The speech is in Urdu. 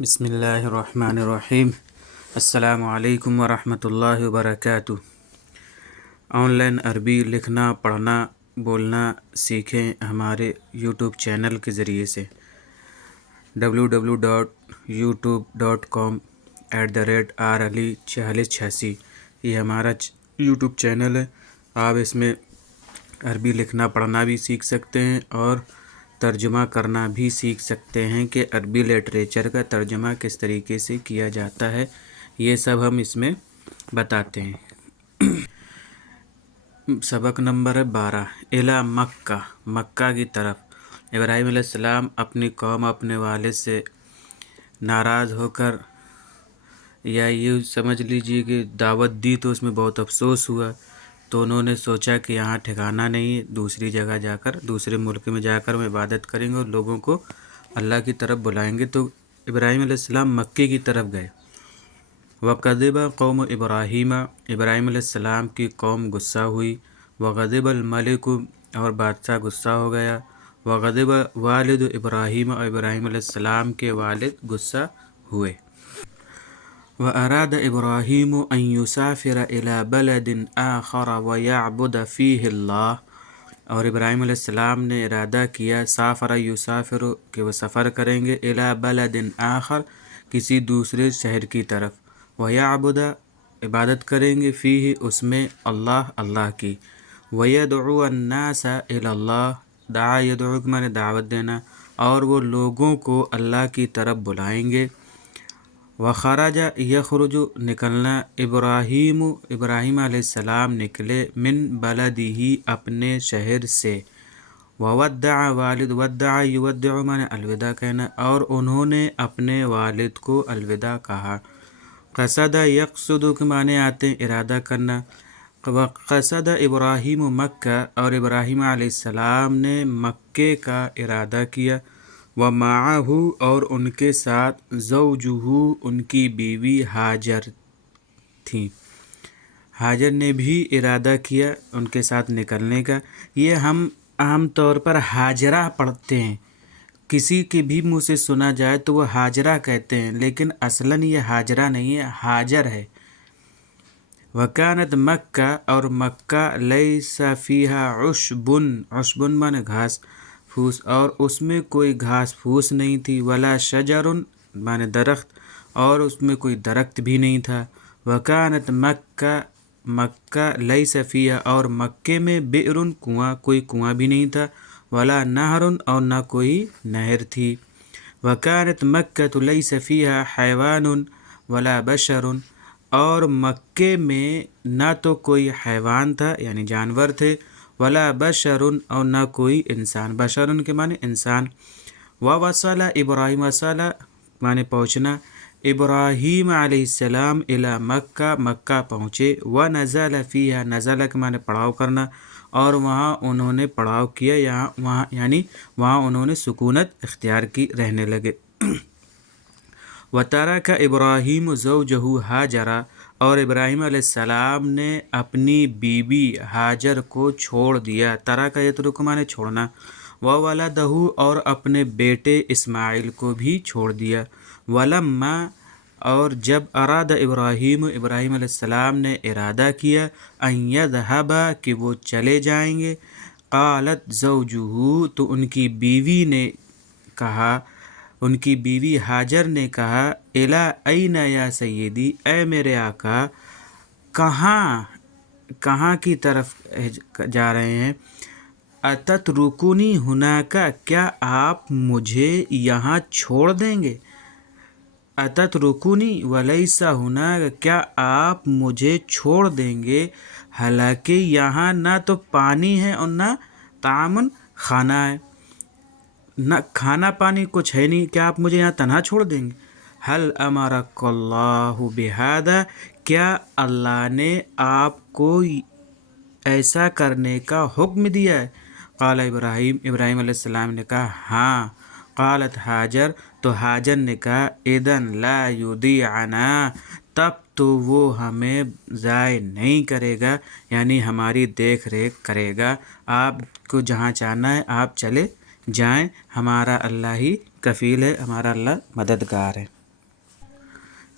بسم اللہ الرحمن الرحیم۔ السلام علیکم ورحمۃ اللہ وبرکاتہ۔ آن لائن عربی لکھنا، پڑھنا، بولنا سیکھیں ہمارے یوٹیوب چینل کے ذریعے سے www.youtube.com/rali4086 یہ ہمارا یوٹیوب چینل ہے۔ آپ اس میں عربی لکھنا پڑھنا بھی سیکھ سکتے ہیں اور ترجمہ کرنا بھی سیکھ سکتے ہیں کہ عربی لٹریچر کا ترجمہ کس طریقے سے کیا جاتا ہے، یہ سب ہم اس میں بتاتے ہیں۔ سبق نمبر 12 الی مکہ، مکہ کی طرف۔ ابراہیم علیہ السلام اپنی قوم، اپنے والد سے ناراض ہو کر، یا یہ سمجھ لیجیے کہ دعوت دی تو اس میں بہت افسوس ہوا، تو انہوں نے سوچا کہ یہاں ٹھکانہ نہیں ہے، دوسری جگہ جا کر، دوسرے ملک میں جا کر ہم عبادت کریں گے اور لوگوں کو اللہ کی طرف بلائیں گے۔ تو ابراہیم علیہ السلام مکے کی طرف گئے۔ وَغَضِبَ قَوْمُ ابراہیم، ابراہیم علیہ السلام کی قوم غصہ ہوئی۔ وَغَضِبَ الْمَلِكُ، اور بادشاہ غصہ ہو گیا۔ وَغَضِبَ والد ابراہیم، اور ابراہیم علیہ السلام کے والد غصہ ہوئے۔ وَأَرَادَ إِبْرَاهِيمُ أَن يُسَافِرَ إِلَى بَلَدٍ آخَرَ وَيَعْبُدَ فِيهِ اللَّهَ، اور ابراہیم علیہ السلام نے ارادہ کیا، سافر یسافر، کہ وہ سفر کریں گے، إِلَى بَلَدٍ آخر، کسی دوسرے شہر کی طرف، وَيَعْبُدَ، عبادت کریں گے، فیہ، اس میں، اللہ کی، وَيَدْعُوَ النَّاسَ إِلَى اللَّهِ، دعا یدعو کے معنی دعوت دینا، اور وہ لوگوں کو اللہ کی طرف بلائیں گے۔ وخرج یخرج، نکلنا، ابراہیم، ابراہیم علیہ السلام نکلے، من بلدہ، اپنے شہر سے، وودع والد، ودع یودع معنی الوداع کہنا، اور انہوں نے اپنے والد کو الوداع کہا۔ قصد یقصد کے معنی آتے ہیں ارادہ کرنا۔ وقصد ابراہیم مکہ، اور ابراہیم علیہ السلام نے مکے کا ارادہ کیا۔ ومعہ، اور ان کے ساتھ، زوجہ، ان کی بیوی ہاجر تھیں۔ ہاجر نے بھی ارادہ کیا ان کے ساتھ نکلنے کا۔ یہ ہم عام طور پر ہاجرہ پڑھتے ہیں، کسی کے بھی منہ سے سنا جائے تو وہ ہاجرہ کہتے ہیں، لیکن اصلاً یہ ہاجرہ نہیں ہے، ہاجر ہے۔ وکانت مکہ، اور مکہ، لیس فیہا عشب، عشب معنی گھاس پھوس، اور اس میں کوئی گھاس پھوس نہیں تھی، ولا شجر معنی درخت، اور اس میں کوئی درخت بھی نہیں تھا۔ وکانت مکہ، مکہ، لیس فیہا، اور مکے میں، بئر، کنواں، کوئی کنواں بھی نہیں تھا، ولا نہر، اور نہ کوئی نہر تھی۔ وکانت مکہ لیس فیہا حیوان ولا بشر، اور مکے میں نہ تو کوئی حیوان تھا یعنی جانور تھے، ولا بشر، اور نہ کوئی انسان، بشر کے معنی انسان۔ ووصل ابراہیم، وصل معنی پہنچنا، ابراہیم علیہ السلام الی مکہ، مکہ پہنچے، ونزل فیہا، نزل کے معنی پڑاؤ کرنا، اور وہاں انہوں نے پڑاؤ کیا، وہاں یعنی وہاں انہوں نے سکونت اختیار کی، رہنے لگے۔ وترک ابراہیم زوجہ ہاجر، اور ابراہیم علیہ السلام نے اپنی بیوی ہاجر کو چھوڑ دیا، ترک یترک معنی چھوڑنا، وولدہ، اور اپنے بیٹے اسماعیل کو بھی چھوڑ دیا۔ ولما، اور جب، اراد ابراہیم، ابراہیم علیہ السلام نے ارادہ کیا، ان یذهب، کہ وہ چلے جائیں گے، قالت زوجہ، تو ان کی بیوی نے کہا، ان کی بیوی ہاجر نے کہا، الی این یا سیدی، اے میرے آقا، کہاں کی طرف جا رہے ہیں؟ اتترکونی ہناک، کیا آپ مجھے یہاں چھوڑ دیں گے؟ اتترکونی ولیس ہناک، کیا آپ مجھے چھوڑ دیں گے، حالانکہ یہاں نہ تو پانی ہے اور نہ طعام کھانا ہے، نہ کھانا پانی کچھ ہے نہیں، کیا آپ مجھے یہاں تنہا چھوڑ دیں گے؟ هل امرک اللہ بہذا، کیا اللہ نے آپ کو ایسا کرنے کا حکم دیا ہے؟ قال ابراہیم، ابراہیم علیہ السلام نے کہا ہاں۔ قالت ہاجر، تو ہاجر نے کہا، اذن لا یضیعنا، تب تو وہ ہمیں ضائع نہیں کرے گا، یعنی ہماری دیکھ ریکھ کرے گا، آپ کو جہاں جانا ہے آپ چلے جائیں، ہمارا اللہ ہی کفیل ہے، ہمارا اللہ مددگار ہے۔